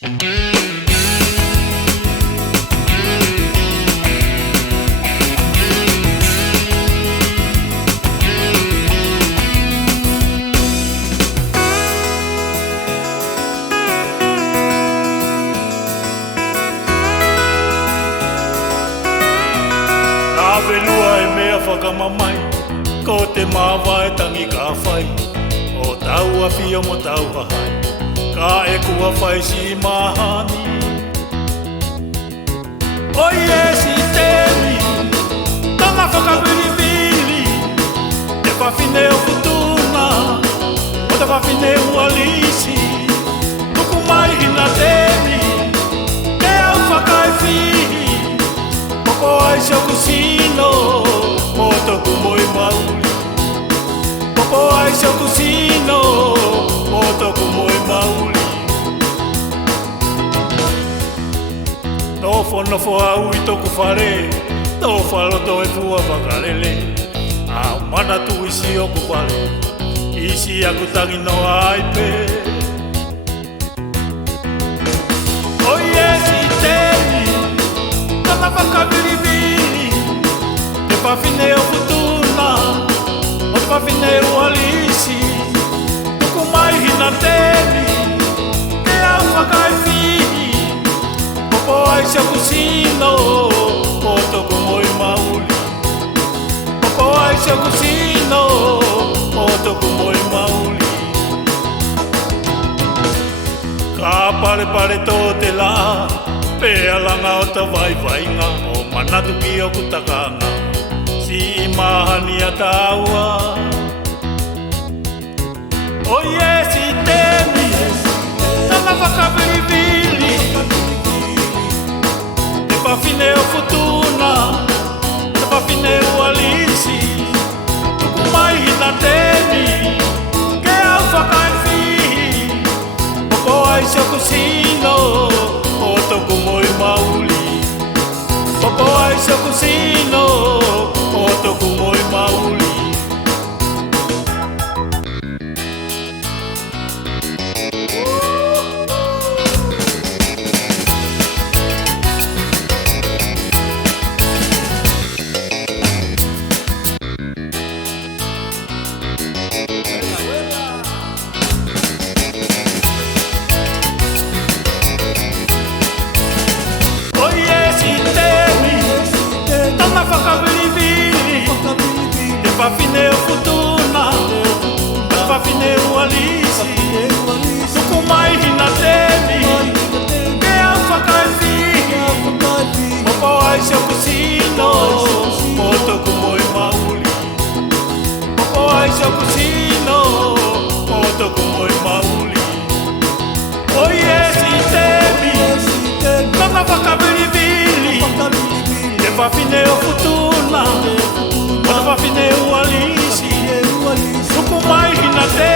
Awelua e mea whakamamai, ko te mawa e tangi ka whai, o tau a whio mo tau hahai, ka e kua whai si mahani. Oi e si temi, tanga whakawiriwiri, te whawhine o kutuna, o te whawhine o alisi, tuku mai hina temi, ke au whakai whihi, koko ai se o kusino, mo toku moi mauli. Koko ai se o kusino, mo toku moi mauli. Nofo nofo au I toku whare, no whaloto e fua whakarele. Au mana tu isi o ku whare, isi aku tangi no aipe. Oi e si temi, tana whakawiriwiri, te whawhine o kutuna, o te whawhine o alisi, tuku mai hina temi, ke au whakai whihi, popo ai se kusino, o toku moi mauli. Popo ai se kusino, o toku moi mauli. Ka pare pare tō te la, pea langa o ta vai vainga, o manatu ki o kutakanga, si mahani a taua. O ye si temi, tana whakawiriwiri, te whawhine o futuna, te whawhine o alisi, tuku mai hina temi, ke au whakai whihi, popo ai se kusino, o toku moi mauli. Popo ai se kusino, o toku moi mauli. Te whawhine o kutuna, te whawhine o alisi, tuku mai hina temi, ke au whakai whihi, popo ai se o kusino, o toku moi mauli. Popo ai se o kusino, o toku moi mauli. Oi e si temi, tana whakawiriwiri, te whawhine o kutuna, o te whawhine o alisi, tuku mai hina temi.